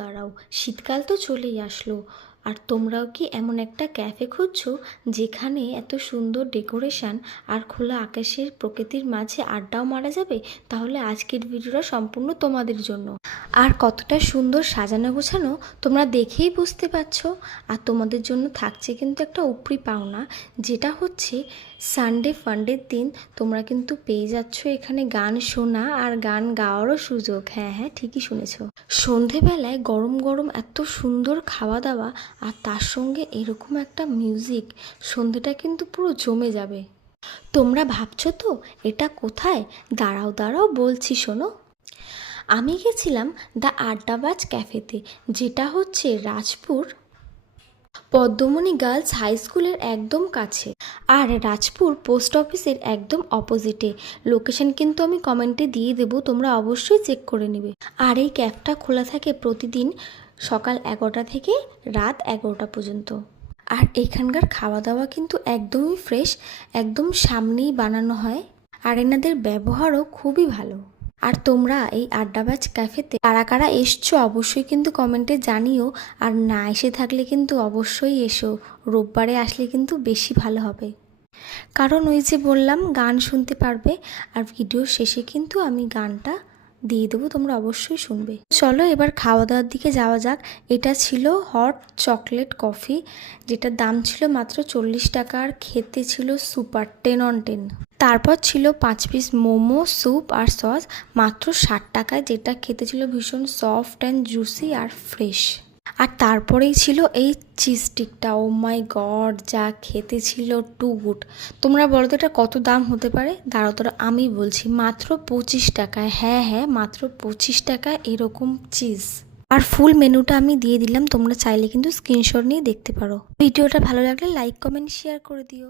দাঁড়াও, শীতকাল তো চলেই আসলো। আর তোমরাও কি এমন একটা ক্যাফে খুঁজছো যেখানে এত সুন্দর ডেকোরেশন আর খোলা আকাশের প্রকৃতির মাঝে আড্ডাও মারা যাবে? তাহলে আজকের ভিডিওটা সম্পূর্ণ তোমাদের জন্য। আর কতটা সুন্দর সাজানো গোছানো তোমরা দেখেই বুঝতে পারছো। আর তোমাদের জন্য থাকছে কিন্তু একটা উপরি পাওনা, যেটা হচ্ছে সানডে ফান্ডের দিন তোমরা কিন্তু পেয়ে যাচ্ছ এখানে গান শোনা আর গান গাওয়ারও সুযোগ। হ্যাঁ হ্যাঁ, ঠিকই শুনেছো। সন্ধেবেলায় গরম গরম এত সুন্দর খাওয়া দাওয়া আর তার সঙ্গে এরকম একটা মিউজিক, সন্ধেটা কিন্তু পুরো জমে যাবে। তোমরা ভাবছো তো এটা কোথায়? দাঁড়াও দাঁড়াও বলছি, শোনো। আমি গেছিলাম দ্য আড্ডাবাজ ক্যাফেতে, যেটা হচ্ছে রাজপুর পদ্মমণি গার্লস হাই স্কুলের একদম কাছে আর রাজপুর পোস্ট অফিসের একদম অপোজিটে। লোকেশন কিন্তু আমি কমেন্টে দিয়ে দেবো, তোমরা অবশ্যই চেক করে নেবে। আর এই ক্যাফটা খোলা থাকে প্রতিদিন সকাল 11টা থেকে রাত 11টা পর্যন্ত। আর এখানকার খাওয়া দাওয়া কিন্তু একদমই ফ্রেশ, একদম সামনেই বানানো হয়। আর এনাদের ব্যবহারও খুবই ভালো। আর তোমরা এই আড্ডাবাজ ক্যাফেতে কারা কারা এসছো অবশ্যই কিন্তু কমেন্টে জানিও। আর না এসে থাকলে কিন্তু অবশ্যই এসো, রোববারে আসলে কিন্তু বেশি ভালো হবে। কারণ ওই যে বললাম, গান শুনতে পারবে। আর ভিডিওর শেষে কিন্তু আমি গানটা দিয়ে দেবো, তোমরা অবশ্যই শুনবে। চলো এবার খাওয়া দাওয়ার দিকে যাওয়া যাক। এটা ছিল হট চকলেট কফি, যেটার দাম ছিল মাত্র 40 টাকা আর খেতে ছিল সুপার 10 on 10। তারপর ছিল 5 পিস মোমো, স্যুপ আর সস মাত্র 60 টাকায়, যেটা খেতে ছিল ভীষণ সফট অ্যান্ড জুসি আর ফ্রেশ। আর তারপরেই ছিল এই চিজ স্টিকটা। ও মাই গড, যা খেতে ছিল টু গুড। তোমরা বলো তো এটা কত দাম হতে পারে? দাঁড়াও তোরা আমি বলছি, মাত্র 25 টাকায়। হ্যাঁ হ্যাঁ, মাত্র 25 টাকায় এরকম চিজ। আর ফুল মেনুটা আমি দিয়ে দিলাম, তোমরা চাইলে কিন্তু স্ক্রিনশট নিয়ে দেখতে পারো। ভিডিওটা ভালো লাগলে লাইক কমেন্ট শেয়ার করে দিও।